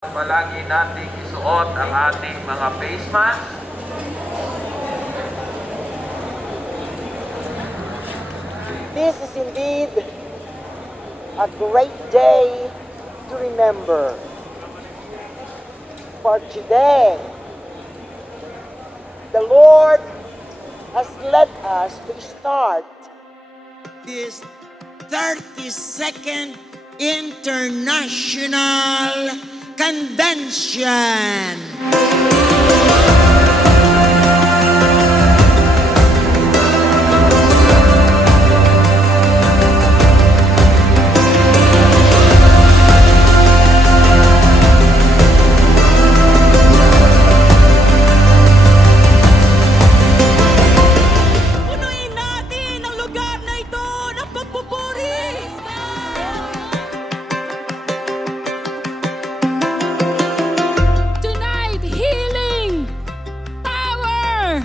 Palagi nating isuot ang ating mga face mask. This is indeed a great day to remember. For today, the Lord has led us to start this 32nd International Convention. Punuin natin ang lugar na ito ng pagpupuri! Tonight, healing, power,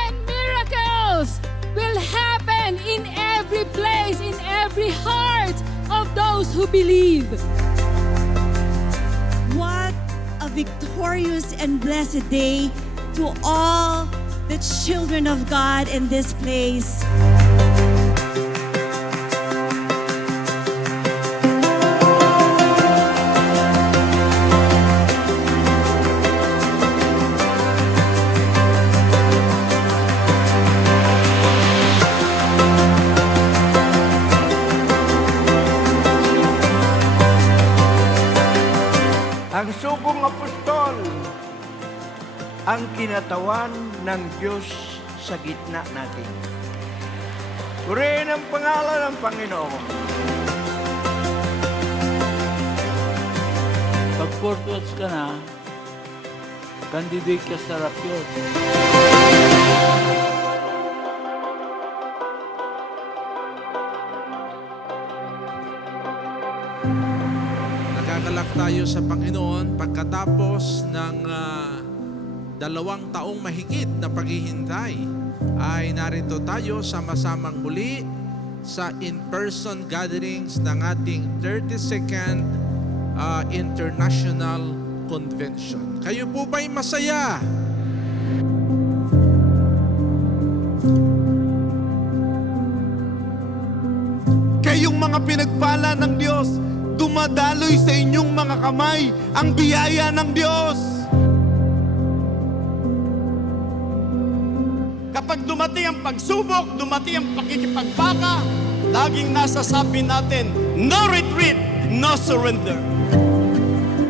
and miracles will happen in every place, in every heart of those who believe. What a victorious and blessed day to all the children of God in this place. Ang sugong apostol, ang kinatawan ng Diyos sa gitna natin. Purihin ang pangalan ng Panginoon. Pag portals ka na, candidate ka sa rapyot. Nagagalak tayo sa Panginoon pagkatapos ng 2 taong mahigit na paghihintay ay narito tayo sama-samang muli sa in-person gatherings ng ating 32nd International Convention. Kayo po ba'y masaya? Kayong mga pinagpala ng Diyos, dumadaloy sa inyong mga kamay ang biyaya ng Diyos. Kapag dumating ang pagsubok, dumating ang pakikipagbaka, laging nasasabi natin, no retreat, no surrender.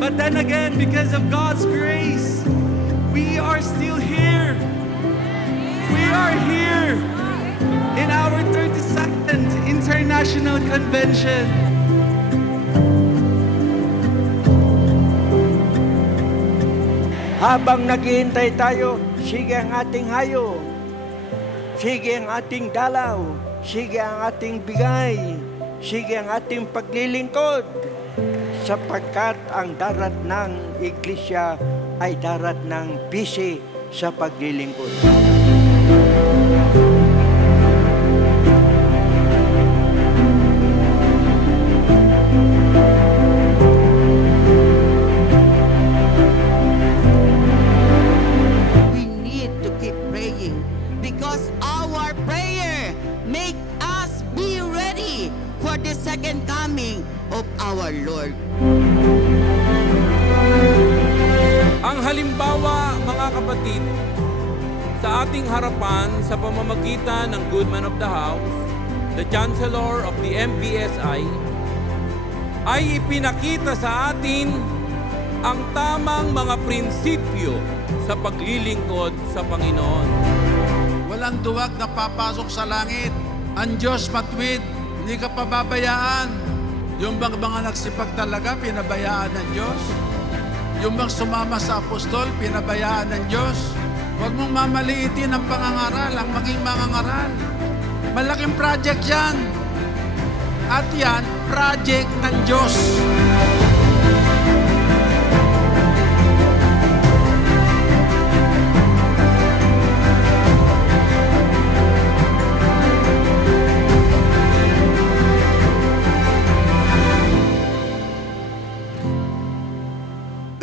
But then again, because of God's grace, we are still here. We are here in our 32nd International Convention. Habang naghihintay tayo, sige ang ating hayo. Sige ang ating dalaw. Sige ang ating bigay. Sige ang ating paglilingkod. Sapagkat ang darat ng iglesia ay darat ng busy sa paglilingkod. We need to keep praying because our prayer make us be ready for the second coming of our Lord. Ang halimbawa, mga kapatid, sa ating harapan sa pamamagitan ng Good Man of the House, the Chancellor of the MPSI, ay ipinakita sa atin ang tamang mga prinsipyo sa paglilingkod sa Panginoon. Walang duwag na papasok sa langit. Ang Diyos matuwid, hindi ka pababayaan. Yung bang mga nagsipag talaga, pinabayaan ng Diyos. Yung bang sumama sa apostol, pinabayaan ng Diyos. Huwag mong mamaliitin ang pangangaral, ang maging mangangaral. Malaking project yan. At yan, project ng Diyos.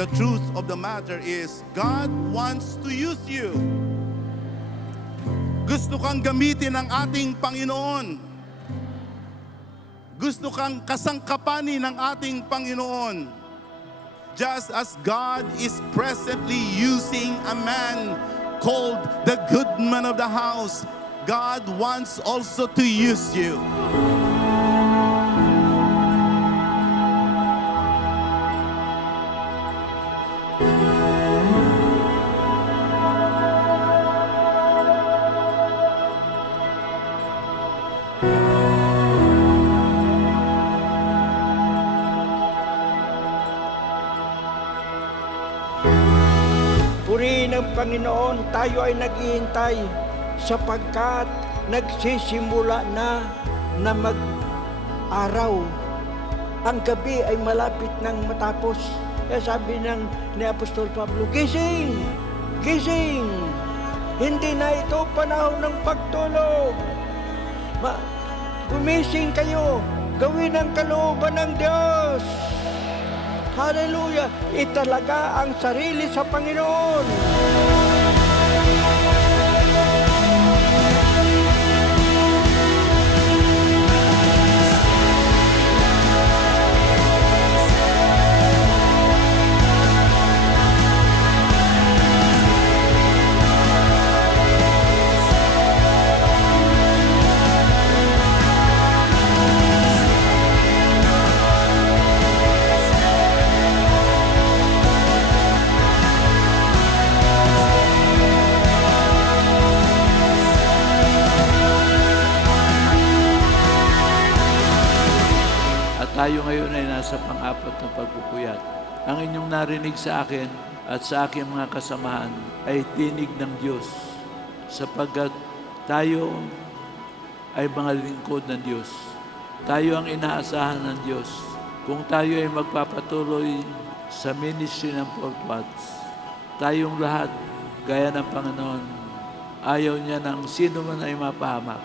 the truth of the matter is, God wants to use you. Gusto kang gamitin ng ating Panginoon. Gusto kang kasangkapanin ng ating Panginoon. Just as God is presently using a man called the good man of the house, God wants also to use you. Purihin ang Panginoon, tayo ay naghihintay sapagkat nagsisimula na mag-araw. Ang gabi ay malapit nang matapos. Kaya sabi ni Apostol Pablo, gising! Gising! Hindi na ito panahon ng pagtulog. Gumising kayo, gawin ang kalooban ng Diyos. Hallelujah! Italaga ang sarili sa Panginoon. Tayo ngayon ay nasa pang-apat na pagpupuyat. Ang inyong narinig sa akin at sa aking mga kasamahan ay tinig ng Diyos, sapagkat tayo ay mga lingkod ng Diyos. Tayo ang inaasahan ng Diyos. Kung tayo ay magpapatuloy sa ministry ng Fourth Watch, tayong lahat, gaya ng Panginoon, ayaw niya ng sino man ay mapahamak.